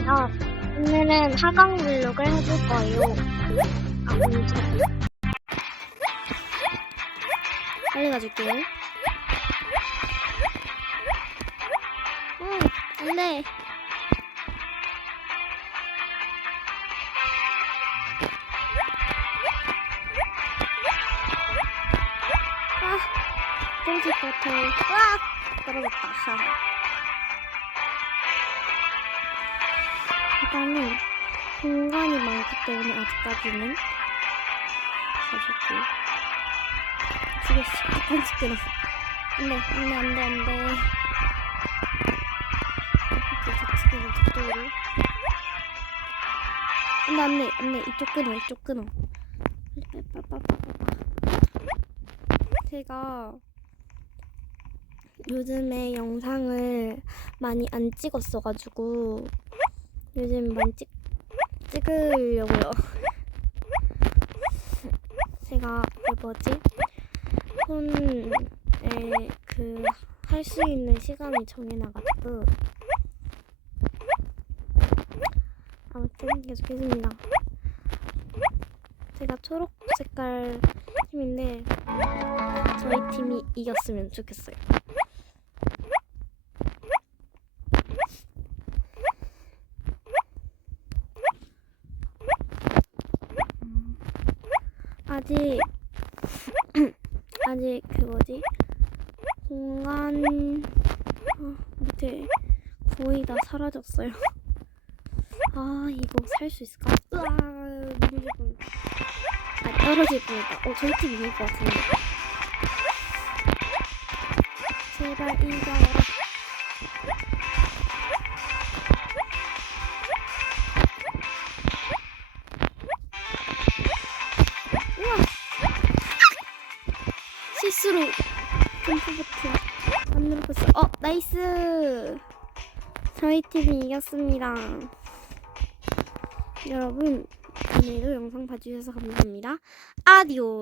저희가 오늘은 하강 블록을 해볼 거예요. 아, 먼저 빨리 가줄게요. 안돼. 떨어질 것 같아요. 떨어졌다. 일단은 공간이 많기 때문에 아직까지는 가지고 죽였어. 한씩 끊었어. 안돼. 안돼. 이쪽 끊어. 제가 요즘에 영상을 많이 안 찍었어가지고 요즘 많이 찍으려고요. 제가 폰에 할 수 있는 시간을 정해놔가지고 아무튼 계속했습니다. 제가 초록 색깔 팀인데 저희 팀이 이겼으면 좋겠어요. 아직 공간 밑에 거의 다 사라졌어요. 이거 살 수 있을까? 떨어질 뻔했다. 저희 팀 이길 것 같은데. 제발 이겨라. 우와! 실수로 점프 버튼 안 누르고 있어. 나이스! 저희 팀이 이겼습니다. 여러분, 오늘도 영상 봐주셔서 감사합니다. 아디오스!